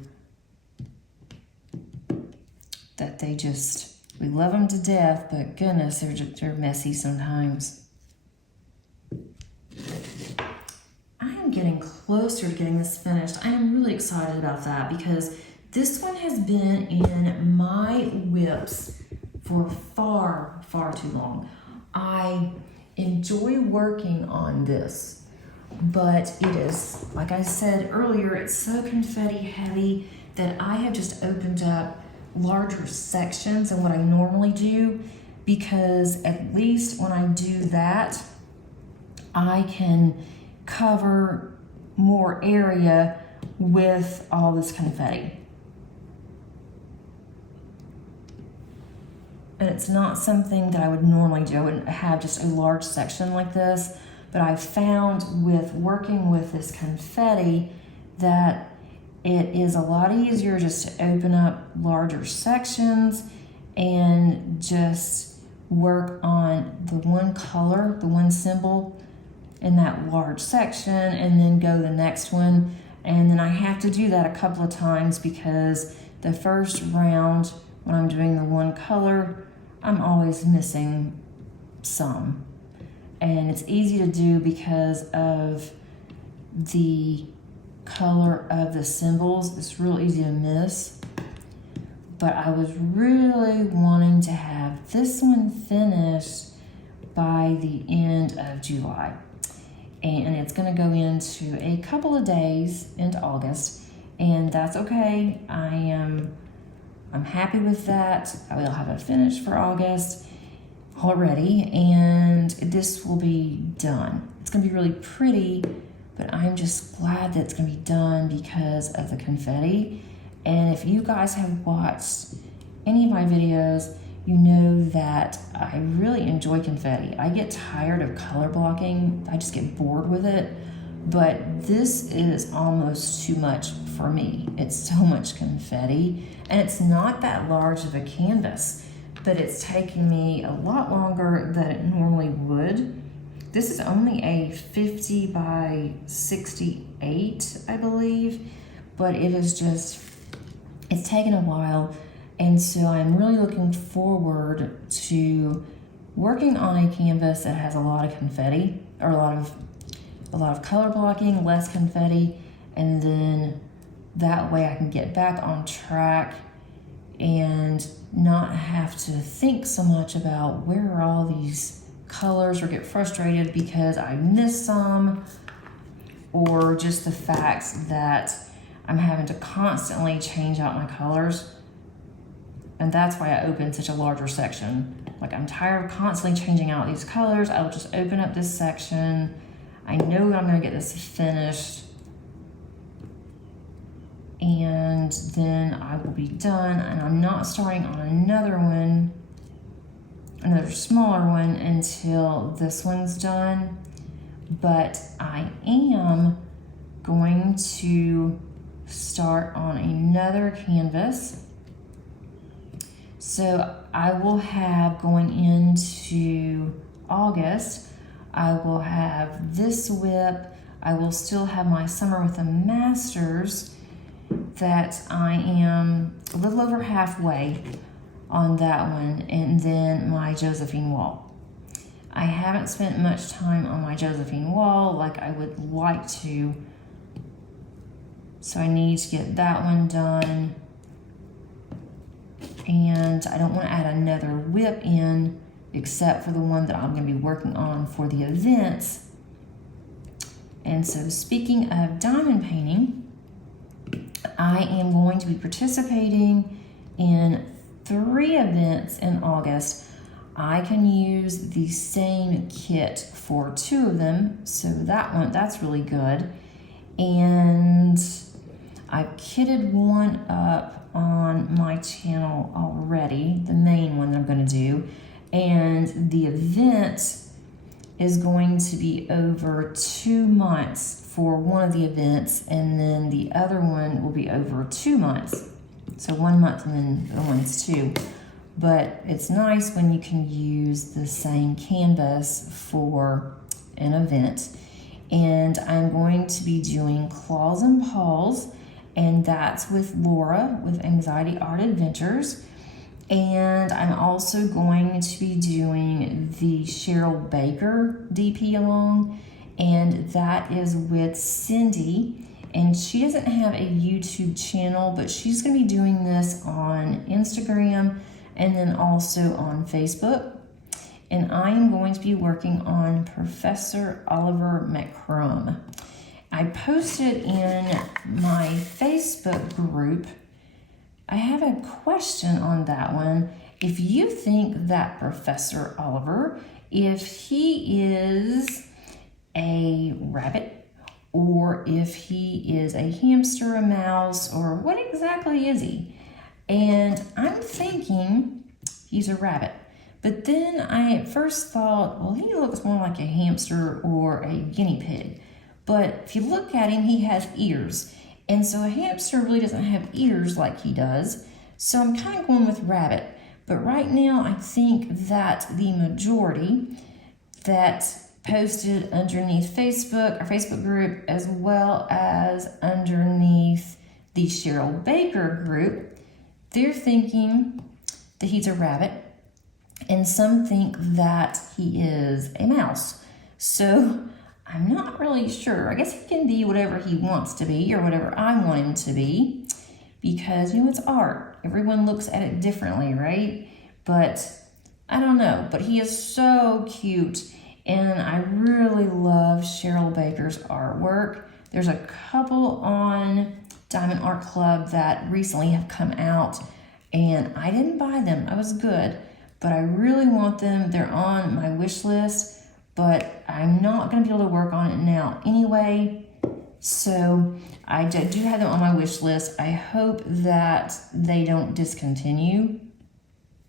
That we love them to death, but goodness, they're messy sometimes. I am getting closer to getting this finished. I am really excited about that because this one has been in my WIPs for far, far too long. I enjoy working on this, but it is, like I said earlier, it's so confetti heavy that I have just opened up larger sections than what I normally do, because at least when I do that, I can cover more area with all this confetti. And it's not something that I would normally do. I wouldn't have just a large section like this, but I found with working with this confetti that it is a lot easier just to open up larger sections and just work on the one color, the one symbol in that large section, and then go the next one. And then I have to do that a couple of times because the first round, when I'm doing the one color, I'm always missing some. And it's easy to do because of the color of the symbols. It's real easy to miss. But I was really wanting to have this one finished by the end of July. And it's going to go into a couple of days into August, and that's okay. I'm happy with that. I will have it finished for August already, and this will be done. It's going to be really pretty, but I'm just glad that it's going to be done because of the confetti. And if you guys have watched any of my videos, you know that I really enjoy confetti. I get tired of color blocking. I just get bored with it. But this is almost too much for me. It's so much confetti, and it's not that large of a canvas, but it's taking me a lot longer than it normally would. This is only a 50 by 68, I believe, but it is just, it's taken a while. And so I'm really looking forward to working on a canvas that has a lot of confetti, or a lot of color blocking, less confetti, and then that way I can get back on track and not have to think so much about where are all these colors or get frustrated because I missed some, or just the fact that I'm having to constantly change out my colors. And that's why I opened such a larger section. Like, I'm tired of constantly changing out these colors. I'll just open up this section. I know that I'm gonna get this finished, and then I will be done. And I'm not starting on another one, another smaller one, until this one's done. But I am going to start on another canvas. So I will have, going into August, I will have this WIP. I will still have my Summer with the Masters that I am a little over halfway on that one, and then my Josephine wall. I haven't spent much time on my Josephine wall like I would like to, so I need to get that one done. And I don't want to add another WIP in except for the one that I'm going to be working on for the events. And so, speaking of diamond painting, I am going to be participating in 3 events in August. I can use the same kit for 2 of them, so that's really good. And I've kitted one up on my channel already, the main one that I'm going to do, and the event is going to be over 2 months for one of the events, and then the other one will be over 2 months. So 1 month and then the one's 2. But it's nice when you can use the same canvas for an event. And I'm going to be doing claws and paws, and that's with Laura with Anxiety Art Adventures. And I'm also going to be doing the Cheryl Baker DP along, and that is with Cindy. And she doesn't have a YouTube channel, but she's going to be doing this on Instagram and then also on Facebook. And I am going to be working on Professor Oliver McCrum. I posted in my Facebook group, I have a question on that one. If you think that Professor Oliver, if he is a rabbit, or if he is a hamster, a mouse, or what exactly is he? And I'm thinking he's a rabbit. But then I at first thought, well, he looks more like a hamster or a guinea pig. But if you look at him, he has ears. And so a hamster really doesn't have ears like he does. So I'm kind of going with rabbit. But right now, I think that the majority that posted underneath Facebook, our Facebook group, as well as underneath the Cheryl Baker group, they're thinking that he's a rabbit. And some think that he is a mouse. So I'm not really sure. I guess he can be whatever he wants to be or whatever I want him to be, because, you know, it's art. Everyone looks at it differently, right? But I don't know. But he is so cute, and I really love Cheryl Baker's artwork. There's a couple on Diamond Art Club that recently have come out, and I didn't buy them. I was good, but I really want them. They're on my wish list, but I'm not going to be able to work on it now anyway. So I do have them on my wish list. I hope that they don't discontinue.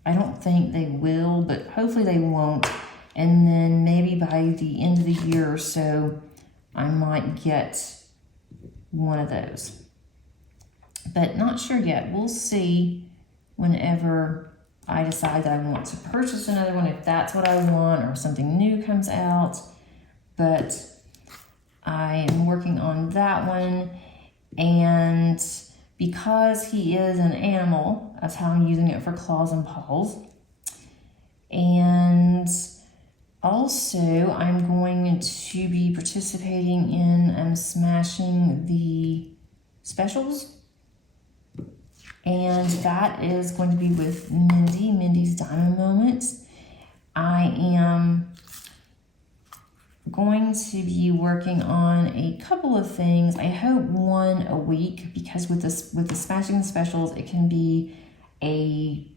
I don't think they will, but hopefully they won't. And then maybe by the end of the year or so, I might get one of those. But not sure yet. We'll see whenever I decide that I want to purchase another one, if that's what I want, or something new comes out. But I am working on that one, and because he is an animal, that's how I'm using it for claws and paws. And also I'm going to be participating in smashing the specials. And that is going to be with Mindy's Diamond Moments. I am going to be working on a couple of things. I hope one a week, because with the smashing specials, it can be a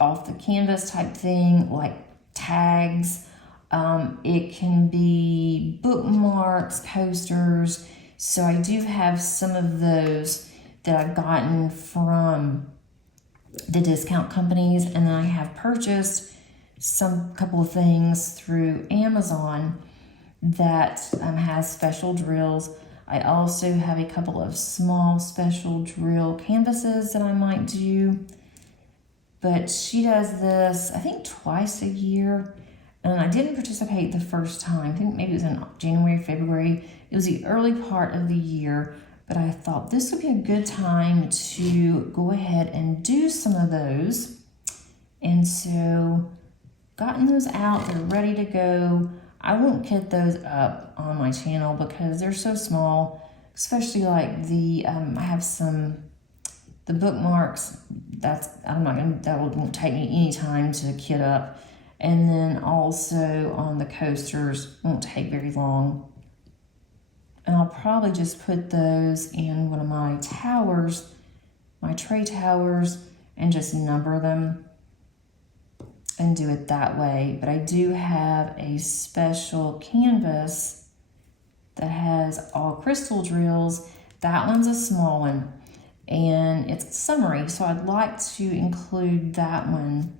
off the canvas type thing, like tags. It can be bookmarks, posters. So I do have some of those that I've gotten from the discount companies, and then I have purchased couple of things through Amazon that has special drills. I also have a couple of small special drill canvases that I might do, but she does this, I think, twice a year, and I didn't participate the first time. I think maybe it was in January, February. It was the early part of the year, but I thought this would be a good time to go ahead and do some of those. And so gotten those out, they're ready to go. I won't kit those up on my channel because they're so small, especially like I have the bookmarks, that won't take me any time to kit up. And then also on the coasters, won't take very long. And I'll probably just put those in one of my towers, my tray towers, and just number them and do it that way. But I do have a special canvas that has all crystal drills That one's a small one, and it's summery, so I'd like to include that one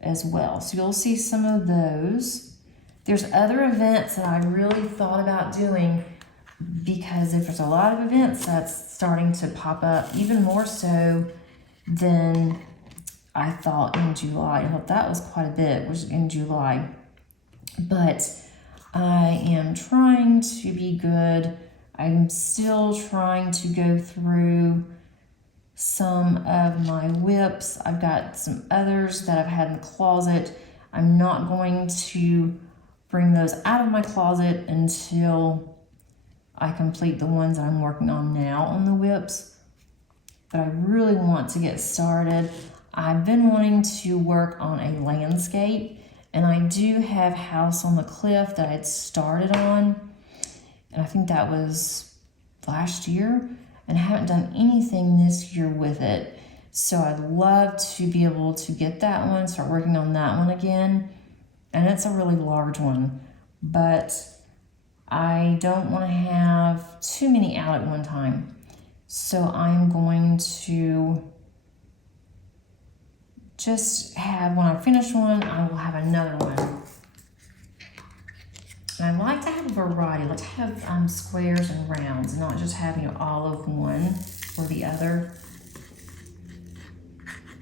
as well. So you'll see some of those. There's other events that I really thought about doing, because if there's a lot of events that's starting to pop up, even more so than I thought in July. I thought that was quite a bit, was in July. But I am trying to be good. I'm still trying to go through some of my WIPs. I've got some others that I've had in the closet. I'm not going to bring those out of my closet until I complete the ones that I'm working on now on the WIPs. But I really want to get started. I've been wanting to work on a landscape, and I do have House on the Cliff that I had started on, and I think that was last year, and I haven't done anything this year with it. So I'd love to be able to get that one, start working on that one again. And it's a really large one, but I don't want to have too many out at one time. So I'm going to just have, when I finish one, I will have another one. And I like to have a variety. I like to have squares and rounds, not just having all of one or the other.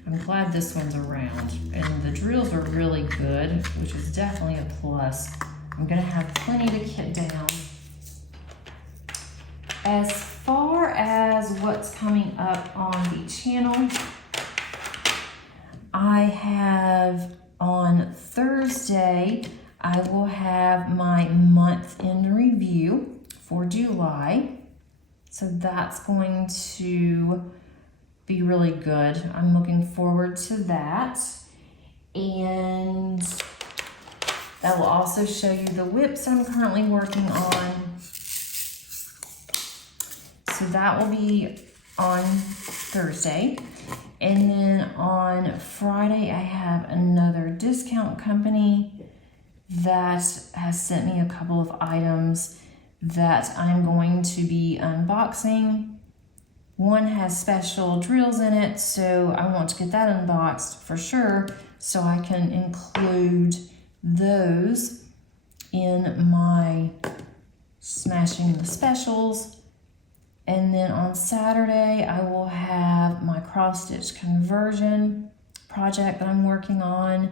I'm glad this one's a round, and the drills are really good, which is definitely a plus. I'm gonna have plenty to kit down. As far as what's coming up on the channel, I have on Thursday, I will have my month in review for July. So that's going to be really good. I'm looking forward to that. And that will also show you the WIPs I'm currently working on. So that will be on Thursday. And then on Friday, I have another discount company that has sent me a couple of items that I'm going to be unboxing. One has special drills in it, so I want to get that unboxed for sure, so I can include those in my Smashing the Specials. And then on Saturday, I will have my cross-stitch conversion project that I'm working on.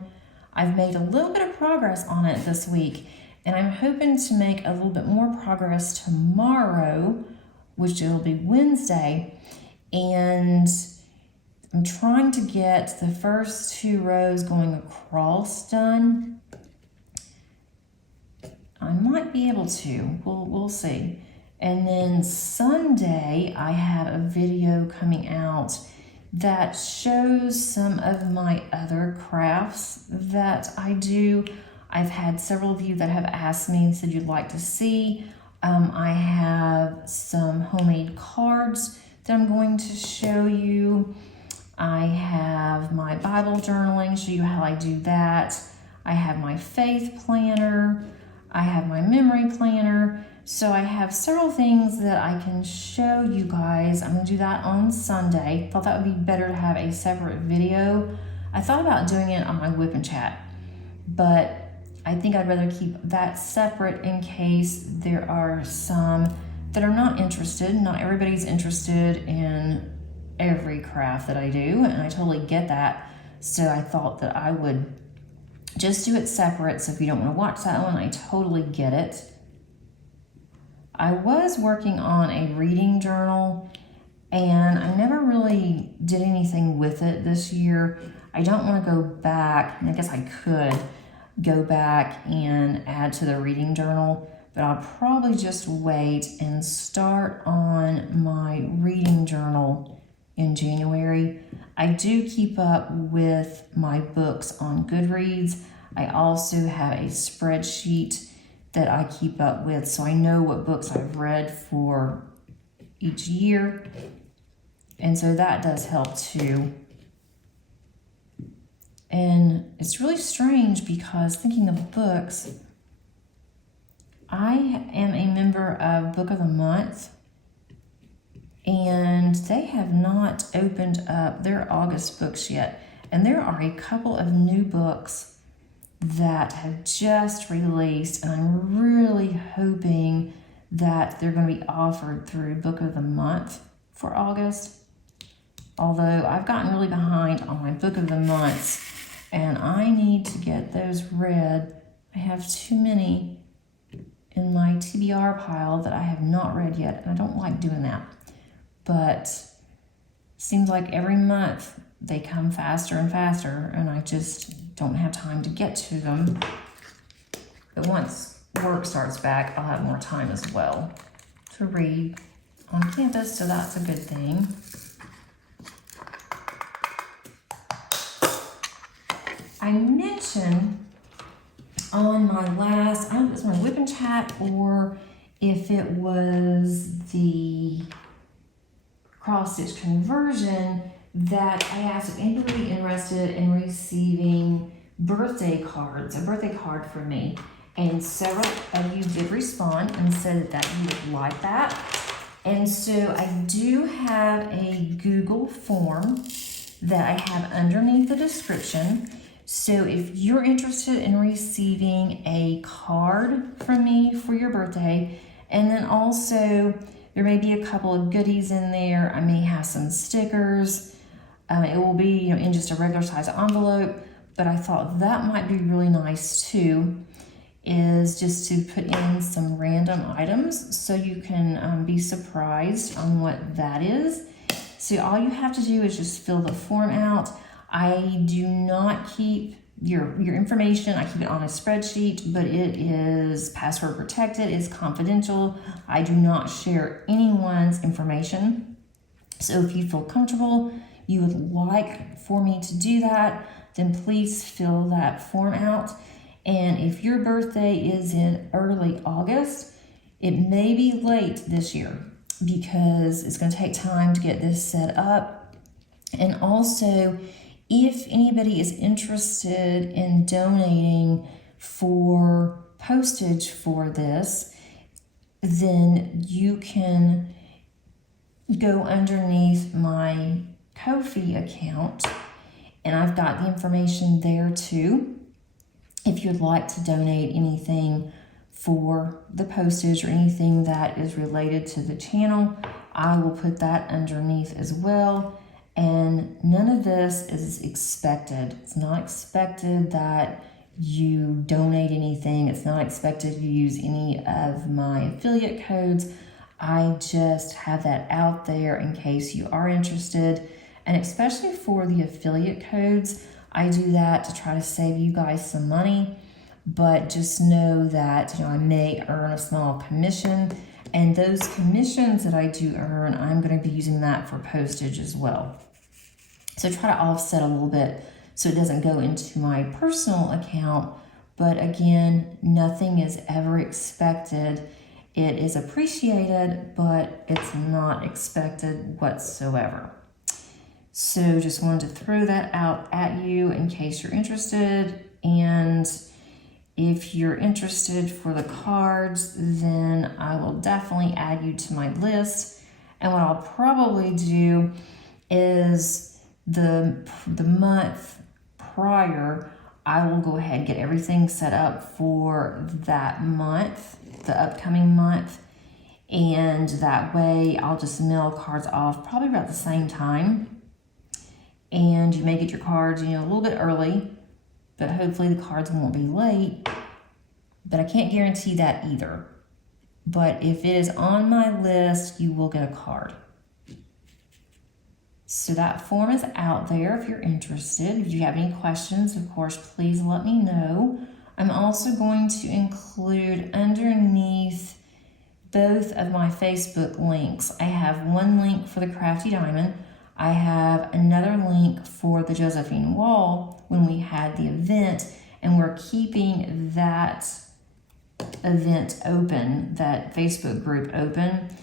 I've made a little bit of progress on it this week, and I'm hoping to make a little bit more progress tomorrow, which will be Wednesday. And I'm trying to get the first 2 rows going across done. I might be able to, we'll see. And then Sunday, I have a video coming out that shows some of my other crafts that I do. I've had several of you that have asked me and said you'd like to see. I have some homemade cards that I'm going to show you. I have my Bible journaling, show you how I do that. I have my faith planner. I have my memory planner. So I have several things that I can show you guys. I'm gonna do that on Sunday. Thought that would be better to have a separate video. I thought about doing it on my WIP and chat, but I think I'd rather keep that separate in case there are some that are not interested. Not everybody's interested in every craft that I do, and I totally get that. So I thought that I would just do it separate. So if you don't want to watch that one, I totally get it. I was working on a reading journal, and I never really did anything with it this year. I don't want to go back, and I guess I could go back and add to the reading journal, but I'll probably just wait and start on my reading journal in January. I do keep up with my books on Goodreads. I also have a spreadsheet that I keep up with, so I know what books I've read for each year, and so that does help too. And it's really strange because thinking of books, I am a member of Book of the Month, and they have not opened up their August books yet. And there are a couple of new books that have just released, and I'm really hoping that they're going to be offered through Book of the Month for August. Although I've gotten really behind on my Book of the Months, and I need to get those read. I have too many in my TBR pile that I have not read yet, and I don't like doing that. But seems like every month they come faster and faster, and I just don't have time to get to them. But once work starts back, I'll have more time as well to read on campus, so that's a good thing. I mentioned on my last, I don't know if it was my WIP and chat or if it was the cross stitch conversion, that I asked if anybody would be interested in receiving birthday cards, a birthday card from me. And several of you did respond and said that you would like that. And so I do have a Google form that I have underneath the description. So if you're interested in receiving a card from me for your birthday, and then also there may be a couple of goodies in there. I may have some stickers. It will be, in just a regular size envelope, but I thought that might be really nice too, is just to put in some random items so you can be surprised on what that is. So all you have to do is just fill the form out. I do not keep your information. I keep it on a spreadsheet, but it is password protected. It's confidential. I do not share anyone's information. So if you feel comfortable, you would like for me to do that, then please fill that form out. And if your birthday is in early August, it may be late this year because it's going to take time to get this set up. And also, if anybody is interested in donating for postage for this, then you can go underneath my Ko-fi account, and I've got the information there too. If you'd like to donate anything for the postage or anything that is related to the channel, I will put that underneath as well. And none of this is expected. It's not expected that you donate anything. It's not expected you use any of my affiliate codes. I just have that out there in case you are interested. And especially for the affiliate codes, I do that to try to save you guys some money. But just know that I may earn a small commission. And those commissions that I do earn, I'm going to be using that for postage as well. So try to offset a little bit so it doesn't go into my personal account. But again, nothing is ever expected. It is appreciated, but it's not expected whatsoever. So just wanted to throw that out at you in case you're interested. And if you're interested for the cards, then I will definitely add you to my list. And what I'll probably do is the month prior, I will go ahead and get everything set up for that month, the upcoming month. And that way I'll just mail cards off probably about the same time. And you may get your cards, a little bit early, but hopefully the cards won't be late. But I can't guarantee that either. But if it is on my list, you will get a card. So that form is out there if you're interested. If you have any questions, of course, please let me know. I'm also going to include underneath both of my Facebook links. I have one link for the Crafty Diamond. I have another link for the Josephine Wall when we had the event, and we're keeping that event open, that Facebook group open.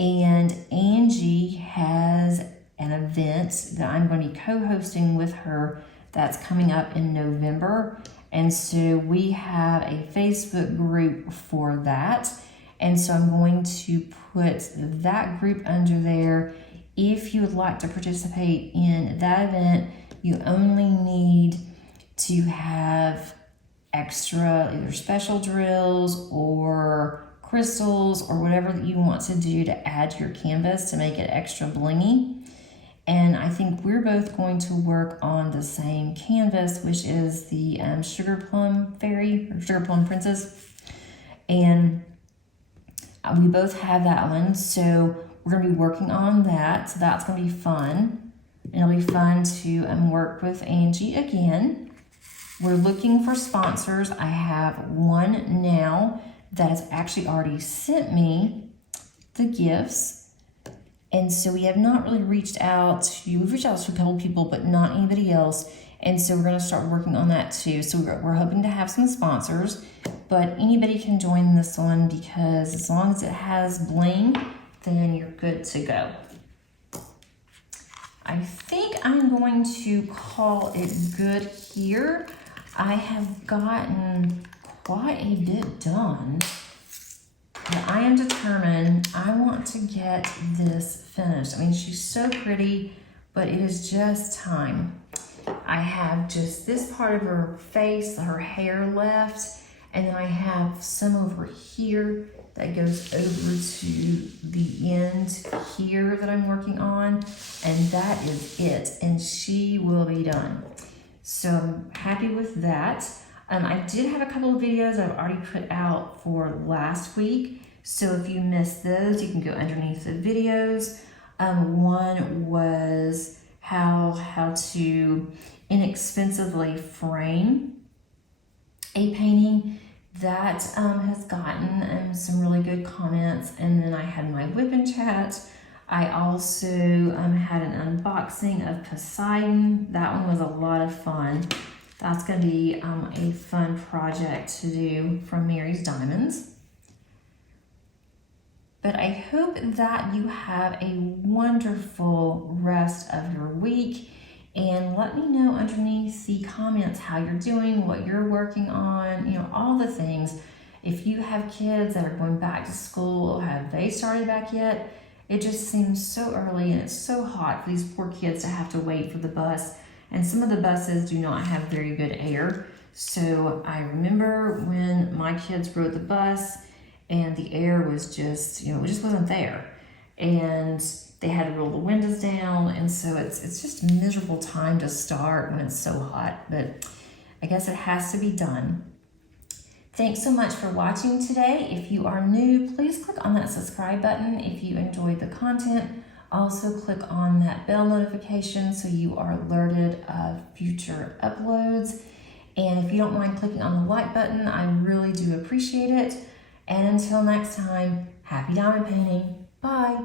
And Angie has an event that I'm going to be co-hosting with her that's coming up in November. And so we have a Facebook group for that. And so I'm going to put that group under there. If you would like to participate in that event, you only need to have extra either special drills or crystals or whatever that you want to do to add to your canvas to make it extra blingy. And I think we're both going to work on the same canvas, which is the Sugar Plum Fairy or Sugar Plum Princess. And we both have that one, so we're going to be working on that. So that's going to be fun. And it'll be fun to work with Angie again. We're looking for sponsors. I have one now that has actually already sent me the gifts. And so we have not really reached out to, we've reached out to a couple people, but not anybody else. And so we're going to start working on that too. So we're hoping to have some sponsors, but anybody can join this one because as long as it has bling, then you're good to go. I think I'm going to call it good here. I have gotten quite a bit done. But I am determined I want to get this finished. I mean, she's so pretty, but it is just time. I have just this part of her face, her hair left, and then I have some over here that goes over to the end here that I'm working on, and that is it, and she will be done. So I'm happy with that. I did have a couple of videos I've already put out for last week. So if you missed those, you can go underneath the videos. One was how to inexpensively frame a painting. That has gotten some really good comments. And then I had my WIP and chat. I also had an unboxing of Poseidon. That one was a lot of fun. That's going to be a fun project to do from Mary's Diamonds. But I hope that you have a wonderful rest of your week. And let me know underneath the comments how you're doing, what you're working on, you know, all the things. If you have kids that are going back to school, have they started back yet? It just seems so early and it's so hot for these poor kids to have to wait for the bus. And some of the buses do not have very good air. So I remember when my kids rode the bus and the air was just, you know, it just wasn't there. And they had to roll the windows down. And so it's just a miserable time to start when it's so hot. But I guess it has to be done. Thanks so much for watching today. If you are new, please click on that subscribe button if you enjoyed the content. Also click on that bell notification so you are alerted of future uploads. And if you don't mind clicking on the like button, I really do appreciate it. And until next time, happy diamond painting. Bye.